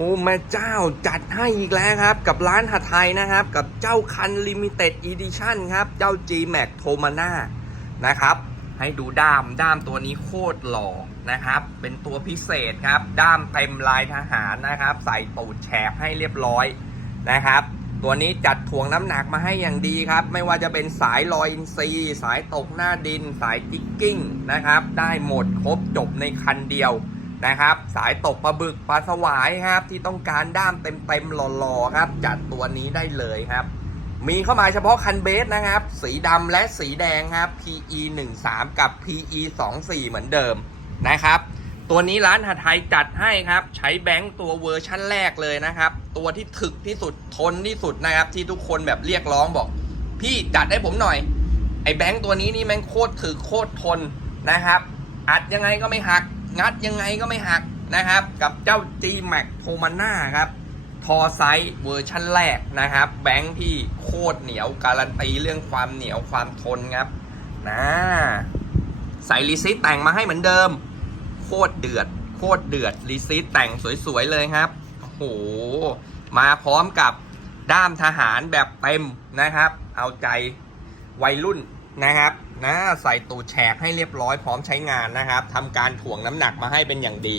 โอ้แม่เจ้าจัดให้อีกแล้วครับ กับร้านหัไทยนะครับ กับเจ้าคันลิมิเต็ดอีดิชั่นครับ เจ้า G Max t o m a n a นะครับ ให้ดูด้ามด้ามตัวนี้โคตรหล่อนะครับ เป็นตัวพิเศษครับ ด้ามเต็มลายทหารนะครับ ใส่ตูดแฉกให้เรียบร้อยนะครับ ตัวนี้จัดถ่วงน้ำหนักมาให้อย่างดีครับ ไม่ว่าจะเป็นสายลอยอินซีสายตกหน้าดิน สายจิกกิ้งนะครับ ได้หมดครบจบในคันเดียว นะครับ สายตกปลาบึกปลาสวายครับ ที่ต้องการด้ามเต็มๆหล่อๆครับ จัดตัวนี้ได้เลยครับ มีเข้ามาเฉพาะคันเบสนะครับ สีดำและสีแดงครับ PE 1 3กับ PE 2 4เหมือนเดิมนะครับ ตัวนี้ร้านหัไทยจัดให้ครับ ใช้แบงค์ตัวเวอร์ชั่นแรกเลยนะครับ ตัวที่ถึกที่สุดทนที่สุดนะครับ ที่ทุกคนแบบเรียกร้องบอก พี่จัดให้ผมหน่อยไอ้แบงค์ตัวนี้นี่แม่งโคตรถึกโคตรทนนะครับ อัดยังไงก็ไม่หัก งัดยังไงก็ไม่หักนะครับ กับเจ้า G Max t o m a n a ครับทอไซส์เวอร์ชั่นแรกนะครับ แบงค์ที่โคตรเหนียวการันตีเรื่องความเหนียวความทนครับนะใส่รีซิตแต่งมาให้เหมือนเดิม โคตรเดือด โคตรเดือดรีซิตแต่งสวยๆเลยครับโอ้โหมาพร้อมกับด้ามทหารแบบเต็มนะครับ เอาใจวัยรุ่น นะครับนะใส่ตูดแฉกให้เรียบร้อยพร้อมใช้งานนะครับทำการถ่วงน้ำหนักมาให้เป็นอย่างดี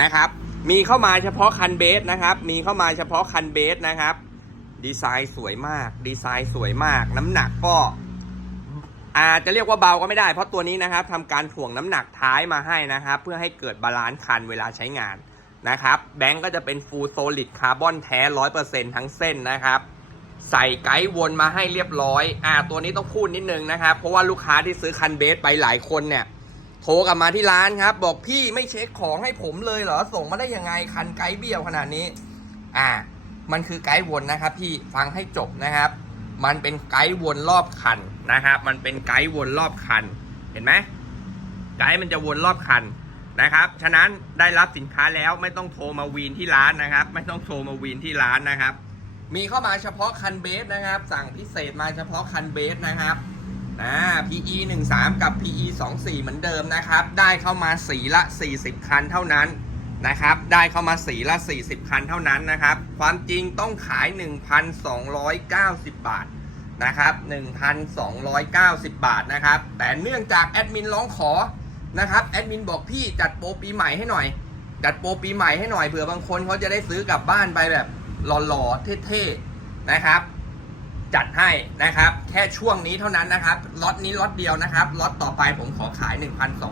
นะครับ มีเข้ามาเฉพาะคันเบสนะครับ มีเข้ามาเฉพาะคันเบสนะครับ ดีไซน์สวยมาก ดีไซน์สวยมาก น้ำหนักก็ อาจจะเรียกว่าเบาก็ไม่ได้ เพราะตัวนี้นะครับทำการถ่วงน้ำหนักท้ายมาให้นะครับ เพื่อให้เกิดบาลานซ์คันเวลาใช้งานนะครับ แบงก์ก็จะเป็นฟูลโซลิดคาร์บอนแท้100%ทั้งเส้นนะครับ ใส่ไกด์วนมาให้เรียบร้อย อ่า ตัวนี้ต้องพูดนิดนึงนะครับ เพราะว่าลูกค้าที่ซื้อคันเบสไปหลายคนเนี่ย โทรกลับมาที่ร้านครับ บอกพี่ไม่เช็คของให้ผมเลยเหรอ ส่งมาได้ยังไงคันไกด์เบี้ยวขนาดนี้ อ่า มันคือไกด์วนนะครับ พี่ฟังให้จบนะครับ มันเป็นไกด์วนรอบคันนะครับ มันเป็นไกด์วนรอบคัน เห็นไหมไกด์มันจะวนรอบคันนะครับ ฉะนั้นได้รับสินค้าแล้วไม่ต้องโทรมาวีนที่ร้านนะครับ ไม่ต้องโทรมาวีนที่ร้านนะครับ มีเข้ามาเฉพาะคันเบสนะครับ สั่งพิเศษมาเฉพาะคันเบสนะครับอ่า PE 1 3กับ PE 2 4เหมือนเดิมนะครับ ได้เข้ามาสีละ 40 คันเท่านั้นนะครับ ได้เข้ามาสีละ 40 คันเท่านั้นนะครับ ความจริงต้องขาย 1,290 บาทนะครับ 1,290 บาทนะครับ แต่เนื่องจากแอดมินร้องขอนะครับ แอดมินบอกพี่จัดโปรปีใหม่ให้หน่อย จัดโปรปีใหม่ให้หน่อยเผื่อบางคนเขาจะได้ซื้อกลับบ้านไปแบบ หล่อๆเท่ๆนะครับ จัดให้นะครับ แค่ช่วงนี้เท่านั้นนะครับล็อตนี้ล็อตเดียวนะครับล็อตต่อไปผมขอขาย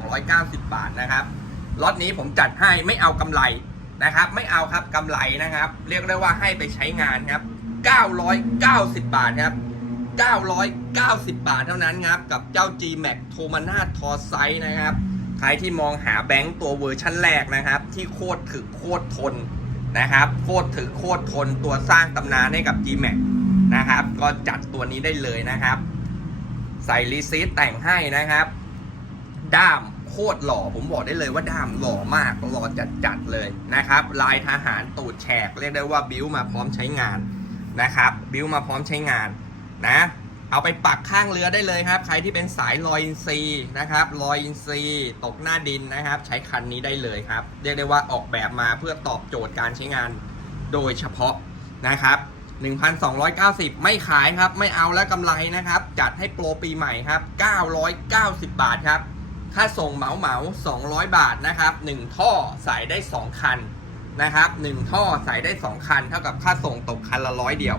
1,290 บาทนะครับล็อตนี้ผมจัดให้ไม่เอากำไรนะครับ ไม่เอาครับกำไรนะครับ เรียกได้ว่าให้ไปใช้งานครับ 990 บาทครับ990 บาทเท่านั้นครับ กับเจ้า G Max t o m a n a t o r s i นะครับ ใครที่มองหาแบงค์ตัวเวอร์ชั่นแรกนะครับ ที่โคตรถึกโคตรทน นะครับ โคตรถึกโคตรทนตัวสร้างตำนานให้กับ G Max นะครับ ก็จัดตัวนี้ได้เลยนะครับ ใส่รีซีตแต่งให้นะครับ ด้ามโคตรหล่อผมบอกได้เลยว่าด้ามหล่อมากหล่อจัดๆเลยนะครับ ลายทหารตูดแฉกเรียกได้ว่าบิวมาพร้อมใช้งานนะครับ บิวมาพร้อมใช้งานนะ เอาไปปักข้างเรือได้เลยครับ ใครที่เป็นสายลอยอินซีนะครับลอยอินซีตกหน้าดินนะครับ ใช้คันนี้ได้เลยครับ เรียกได้ว่าออกแบบมาเพื่อตอบโจทย์การใช้งานโดยเฉพาะนะครับ 1,290 ไม่ขายครับ ไม่เอาแล้วกำไรนะครับ จัดให้โปรปีใหม่ครับ 990 บาทครับ ค่าส่งเหมาเหมา200 บาทนะครับ 1 ท่อใส่ได้ 2 คันนะครับ 1 ท่อใส่ได้ 2 คัน เท่ากับค่าส่งตกคันละร้อยเดียว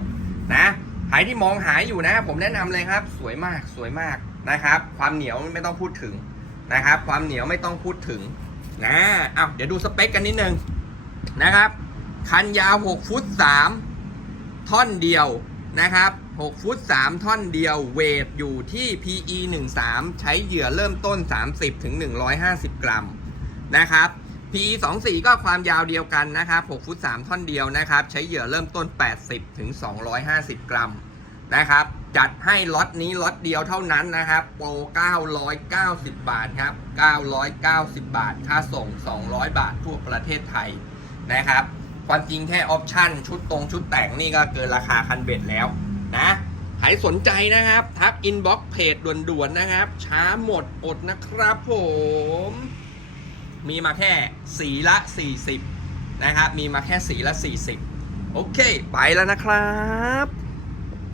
นะ ครที่มองหายอยู่นะ ผมแนะนำเลยครับ สวยมากสวยมากนะครับ ความเหนียวไม่ต้องพูดถึงนะครับ ความเหนียวไม่ต้องพูดถึงนะอ้าวเดี๋ยวดูสเปคกันนิดนึงนะครับ คันยาว 6 ฟุต 3 ท่อนเดียวนะครับ 6 ฟุต 3 ท่อนเดียว เวทอยู่ที่ PE 1 3 ใช้เหยื่อเริ่มต้น 30ถึง150 กรัมนะครับ PE 2 4ก็ความยาวเดียวกันนะครับ6ฟุต3ท่อนเดียวนะครับ ใช้เหยื่อเริ่มต้น 80ถึง250 กรัมนะครับ จัดให้ล็อตนี้ล็อตเดียวเท่านั้นนะครับโปร990 บาทครับ 990 บาท ค่าส่ง 200 บาททั่วประเทศไทยนะครับ ความจริงแค่ออปชั่น ชุดตรงชุดแต่งนี่ก็เกินราคาคันเบ็ดแล้วนะใครสนใจนะครับ ทักอินบ็อกเพจด่วนๆนะครับ ช้าหมดอดนะครับผม มีมาแค่สีละ 40 นะครับ มีมาแค่สีละ 40 โอเค ไปแล้วนะครับ